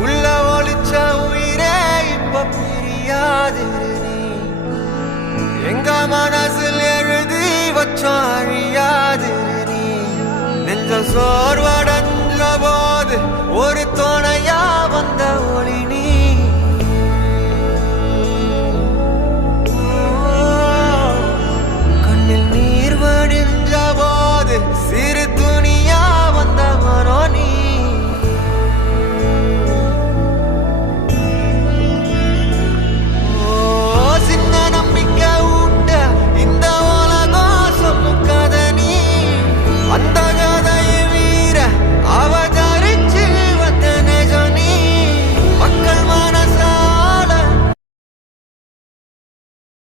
உள்ள ஒளிச்ச உயிரே இப்ப பிரியாது நீ எங்க மனசில் எழுதி வச்ச அழியாது நீ நெஞ்ச சோர்வ